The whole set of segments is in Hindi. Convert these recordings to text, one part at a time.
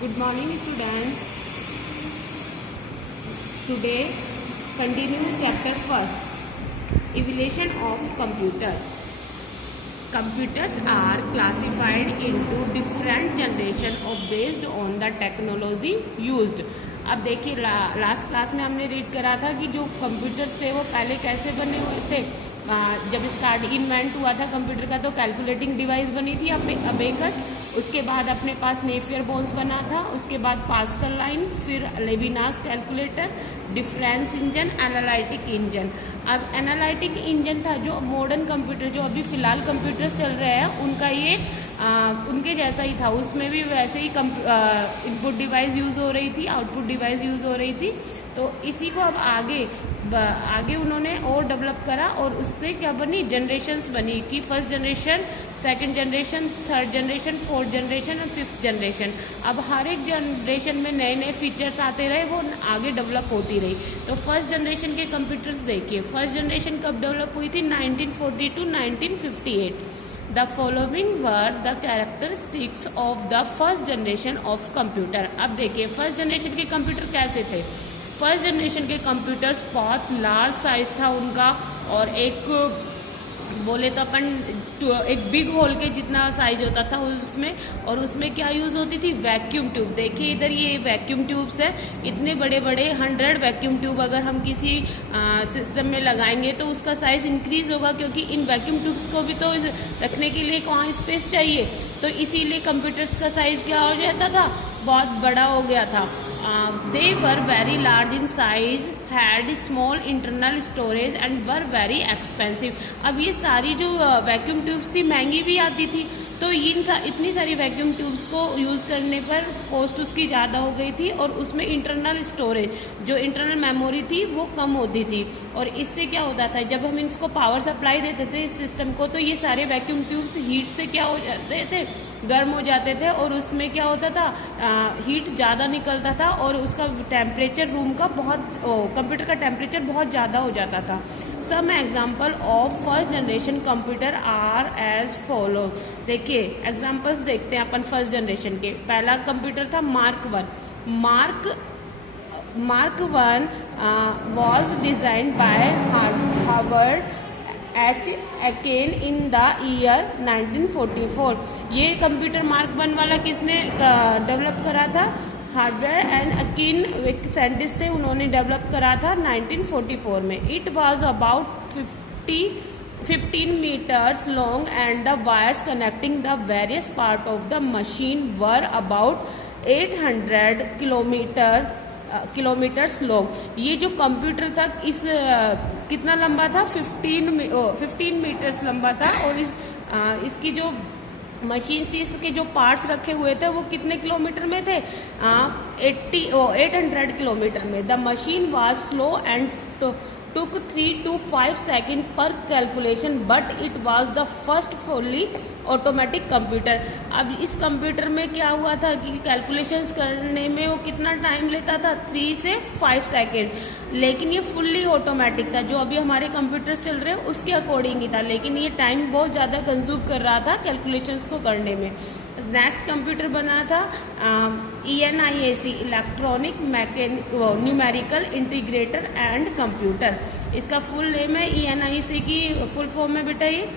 Good morning, students. Today, continue chapter first. Evolution of computers. Computers are classified into different generation of based on the technology used. अब देखिए लास्ट क्लास में हमने रीड करा था कि जो कंप्यूटर्स थे वो पहले कैसे बने हुए थे। जब स्टार्ट इन्वेंट हुआ था कंप्यूटर का तो कैलकुलेटिंग डिवाइस बनी थी अबेकस। उसके बाद अपने पास नेफियर बोन्स बना था, उसके बाद पास्कल लाइन, फिर Leibniz calculator, difference engine, analytic engine. अब एनालिटिक इंजन था जो मॉडर्न कंप्यूटर जो अभी फ़िलहाल कंप्यूटर्स चल रहे हैं उनका ये उनके जैसा ही था। उसमें भी वैसे ही इनपुट डिवाइस यूज़ हो रही थी, आउटपुट डिवाइस यूज़ हो रही थी। तो इसी को अब आगे उन्होंने और डेवलप करा और उससे क्या बनी, जनरेशन्स बनी कि first generation, second generation, third generation, fourth generation और फिफ्थ जनरेशन। अब हर एक जनरेशन में नए नए फीचर्स आते रहे, वो आगे डेवलप होती रही। तो फर्स्ट जनरेशन के कंप्यूटर्स देखिए, फर्स्ट जनरेशन कब डेवलप हुई थी, 1940 to 1958। The following were the characteristics of the first generation of computer। अब देखिए फर्स्ट जनरेशन के कंप्यूटर कैसे थे। फर्स्ट जनरेशन के कंप्यूटर्स बहुत लार्ज साइज था उनका, और एक बोले तो अपन एक बिग होल के जितना साइज होता था उसमें, और उसमें क्या यूज़ होती थी, वैक्यूम ट्यूब। देखिए इधर ये वैक्यूम ट्यूब्स है, इतने बड़े बड़े 100 वैक्यूम ट्यूब अगर हम किसी सिस्टम में लगाएंगे तो उसका साइज़ इंक्रीज होगा, क्योंकि इन वैक्यूम ट्यूब्स को भी तो रखने के लिए वहाँ स्पेस चाहिए। तो इसीलिए कंप्यूटर्स का साइज़ क्या हो जाता था, बहुत बड़ा हो गया था। They were very large in size, had small internal storage and were very expensive। अब ये सारी जो वैक्यूम ट्यूब्स थी महंगी भी आती थी, तो इतनी सारी वैक्यूम ट्यूब्स को यूज़ करने पर कॉस्ट उसकी ज़्यादा हो गई थी, और उसमें इंटरनल स्टोरेज जो इंटरनल मेमोरी थी वो कम होती थी। और इससे क्या होता था, जब हम इसको पावर सप्लाई देते थे इस सिस्टम को, तो ये सारे वैक्यूम ट्यूब्स हीट से क्या हो जाते थे, गर्म हो जाते थे, और उसमें क्या होता था, हीट ज़्यादा निकलता था और उसका टेम्परेचर रूम का कंप्यूटर का टेम्परेचर बहुत ज़्यादा हो जाता था। Some example of first generation computer are as follow. देखिए एग्जाम्पल्स देखते हैं अपन फर्स्ट जनरेशन के। पहला कंप्यूटर था Mark 1। Mark 1 was designed by Harvard H. Akin in the year 1944। ये कंप्यूटर मार्क 1 वाला किसने डेवलप करा था, हार्वर्ड एंड अकिन एक साइंटिस्ट थे, उन्होंने डेवलप करा था 1944 में। It was about 15 meters long and the wires connecting the various part of the machine were about 800 kilometres long. ये जो कंप्यूटर था इस कितना लंबा था, 15 मीटर्स लंबा था, और इसकी जो मशीन थी, इसके जो पार्ट्स रखे हुए थे वो कितने किलोमीटर में थे, 800 किलोमीटर में। The machine was slow and took 3 to 5 seconds per calculation but it was the first fully automatic computer. अब इस कंप्यूटर में क्या हुआ था कि कैलकुलेशंस करने में वो कितना टाइम लेता था, 3 से 5 सेकेंड, लेकिन ये फुल्ली ऑटोमेटिक था। जो अभी हमारे कंप्यूटर्स चल रहे हैं उसके अकॉर्डिंग ही था, लेकिन ये टाइम बहुत ज़्यादा कंज्यूम कर रहा था कैलकुलेशंस को करने में। नेक्स्ट कंप्यूटर बना था ENIAC, electronic numerical integrator and computer. इसका फुल नेम है ENIAC की फुल फॉर्म में बेटा ये।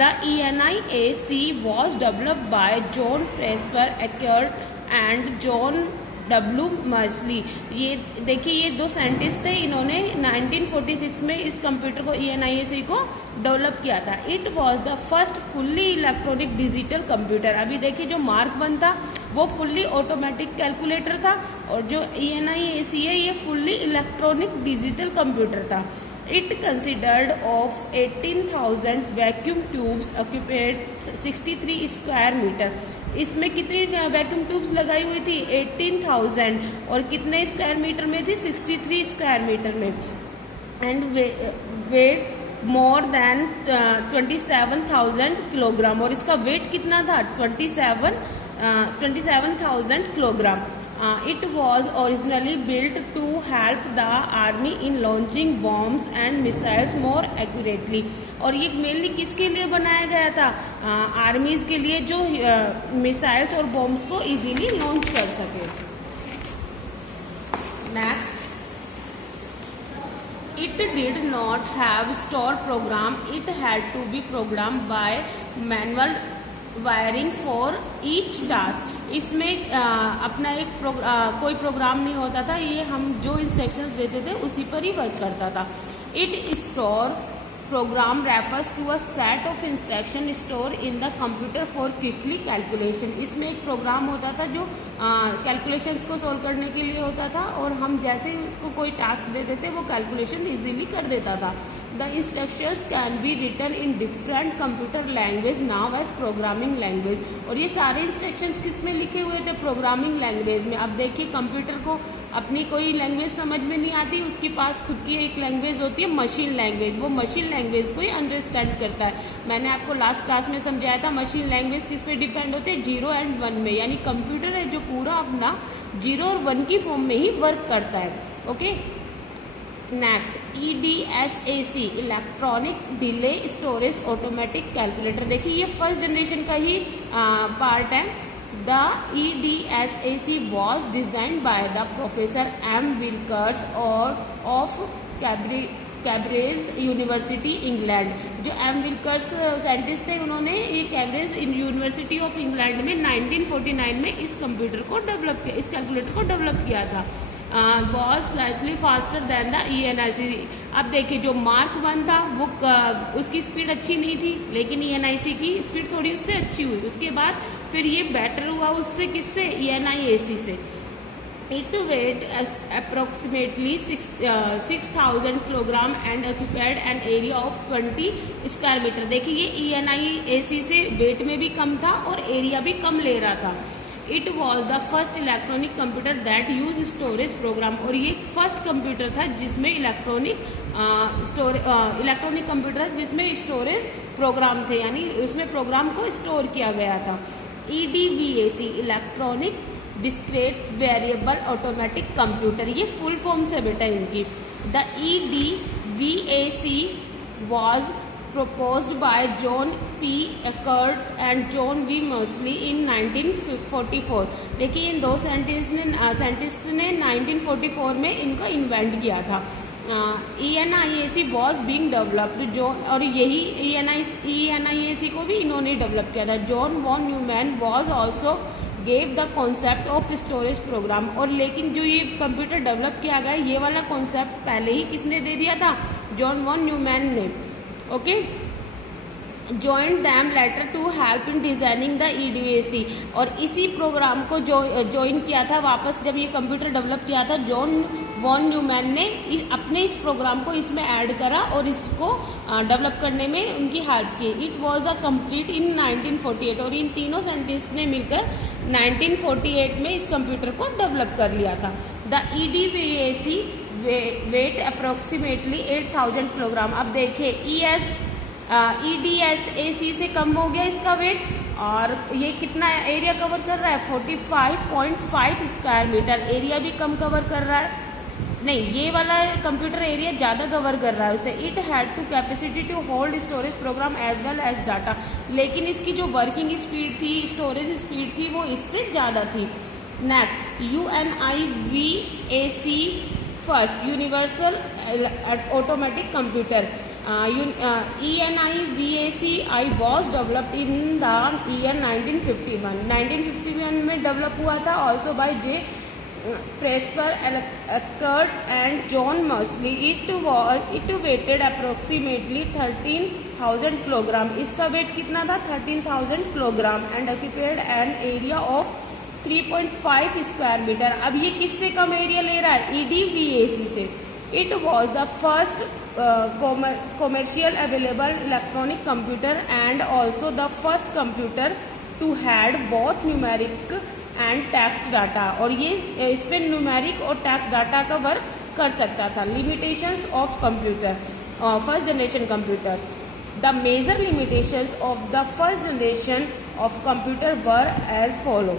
The ENIAC was developed by John Presper Eckert and John W. Moseley। ये देखिए ये दो साइंटिस्ट थे, इन्होंने 1946 में इस कंप्यूटर को ENIAC को डेवलप किया था। It was the first fully electronic digital computer. अभी देखिए जो मार्क 1 था वो फुल्ली ऑटोमेटिक कैलकुलेटर था, और जो ENIAC है ये फुल्ली इलेक्ट्रॉनिक डिजिटल कंप्यूटर था। It considered of 18,000 vacuum tubes occupied 63 square meter। इसमें कितनी वैक्यूम ट्यूब्स लगाई हुई थी, 18,000, और कितने स्क्वायर मीटर में थी, 63 स्क्वायर मीटर में। And weight more than 27,000 kilogram, और इसका वेट कितना था, 27,000 kilogram. It was originally built to help the army in launching bombs and missiles more accurately. और ये मेनली किसके लिए बनाया गया था? आर्मीज के लिए, जो मिसाइल्स और बॉम्ब्स को इजीली लॉन्च कर सके. Next, it did not have store program. It had to be programmed by manual wiring for each task. इसमें अपना एक कोई प्रोग्राम नहीं होता था, ये हम जो इंस्ट्रक्शंस देते थे उसी पर ही वर्क करता था. It store program refers to a set of instruction stored in the computer for quickly calculation. इसमें एक प्रोग्राम होता था जो कैलकुलेशंस को सोल्व करने के लिए होता था, और हम जैसे ही इसको कोई टास्क दे देते वो कैलकुलेशन इजीली कर देता था. The instructions can be written in different computer language now as programming language. और ये सारे इंस्ट्रक्शंस किस में लिखे हुए थे? प्रोग्रामिंग लैंग्वेज में. अब देखिए, कंप्यूटर को अपनी कोई लैंग्वेज समझ में नहीं आती, उसके पास खुद की एक लैंग्वेज होती है, मशीन लैंग्वेज. वो मशीन लैंग्वेज को ही अंडरस्टैंड करता है. मैंने आपको लास्ट क्लास में समझाया था मशीन लैंग्वेज किस पे डिपेंड होती है? 0 and 1 में. यानी कंप्यूटर है जो पूरा अपना 0 और 1 की फॉर्म में ही वर्क करता है. Okay. Next, EDSAC, electronic delay storage automatic calculator. देखिए, ये फर्स्ट जनरेशन का ही पार्ट है. The EDSAC was designed by the professor M. विल्कर्स और ऑफ कैम्ब्रिज यूनिवर्सिटी इंग्लैंड. जो M. विल्कर्स साइंटिस्ट थे, उन्होंने ये कैम्ब्रिज यूनिवर्सिटी ऑफ इंग्लैंड में 1949 में इस कंप्यूटर को डेवलप किया, इस कैलकुलेटर को डेवलप किया था. Was slightly faster than the ENIC. अब देखिए, जो Mark 1 था वो उसकी स्पीड अच्छी नहीं थी, लेकिन ENIC की स्पीड थोड़ी उससे अच्छी हुई. उसके बाद फिर ये बेटर हुआ उससे, किससे? ENIAC से. It weighed approximately 6,000 kilogram and occupied an area of 20 square metre. देखिए, ये ENIAC से वेट में भी कम था और एरिया भी कम ले रहा था. It was the first electronic computer that use storage program. और ये फर्स्ट कंप्यूटर था जिसमें इलेक्ट्रॉनिक कंप्यूटर जिसमें स्टोरेज प्रोग्राम थे, यानी उसमें प्रोग्राम को स्टोर किया गया था. EDVAC, electronic discrete variable automatic computer. ये फुल फॉर्म से बेटा इनकी. The EDVAC was proposed by John P. Eckert and John V. Moseley in 1944. देखिए, इन दो साइंटिस्ट ने 1944 में इनको इन्वेंट किया था. ENIAC was being developed. और यही ENIAC को भी इन्होंने डेवलप किया था. John von Neumann was also gave the concept of storage program. और लेकिन जो ये कंप्यूटर डेवलप किया गया, ये वाला कॉन्सेप्ट पहले ही किसने दे दिया था? जॉन वॉन न्यूमैन ने. Okay. joined them later to help in designing the EDVAC. और इसी प्रोग्राम को ज्वाइन किया था वापस, जब ये कंप्यूटर डेवलप किया था, जॉन वॉन न्यूमैन ने अपने इस प्रोग्राम को इसमें ऐड करा और इसको डेवलप करने में उनकी हेल्प की. It was a complete in 1948. और इन तीनों साइंटिस्ट ने मिलकर 1948 में इस कंप्यूटर को डेवलप कर लिया था. The EDVAC weight approximately 8,000 kilogram. अब देखिए, EDSAC से कम हो गया इसका वेट, और ये कितना एरिया कवर कर रहा है? 45.5 स्क्वायर मीटर. एरिया भी कम कवर कर रहा है. नहीं, ये वाला कंप्यूटर एरिया ज़्यादा कवर कर रहा है उसे. It had to capacity to hold storage program as well as data. लेकिन इसकी जो वर्किंग स्पीड थी, स्टोरेज स्पीड थी, वो इससे ज़्यादा थी. Next, UNIVAC first universal automatic computer. ENIVAC was developed in the year 1951. 1951 में डेवलप हुआ था. Also by J. Presper, Eckert and John Moseley. It weighted approximately 13,000 kilogram. इसका वेट कितना था? 13,000 kilogram and occupied an area of 3.5 square metre. अब ये किससे कम एरिया ले रहा है? EDVAC से. It was the first commercial available electronic computer and also the first computer to had both numeric and text data. और ये इस पे न्यूमेरिक और टेक्स्ट डाटा का वर्क कर सकता था. Limitations of computer, first generation computers. The major limitations of the first generation of computer were as follow.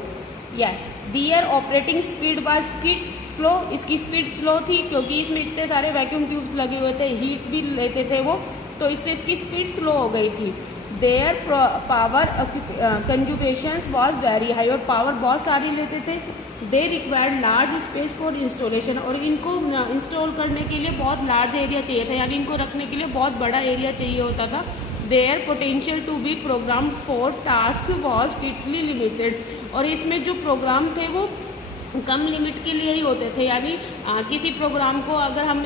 Yes, their operating speed was quick slow, इसकी स्पीड स्लो थी क्योंकि इसमें इतने सारे वैक्यूम ट्यूब्स लगे हुए थे, हीट भी लेते थे वो, तो इससे इसकी स्पीड स्लो हो गई थी। Their power consumptions was very high, और पावर बहुत सारी लेते थे। They required large space for installation, और इनको इंस्टॉल करने के लिए बहुत लार्ज एरिया चाहिए था, यानी इनको रखने के लिए बहुत बड़ा एरिया चाहिए होता था। Their potential to be program for task was strictly limited, और इसमें जो प्रोग्राम थे वो कम लिमिट के लिए ही होते थे, यानी किसी प्रोग्राम को अगर हम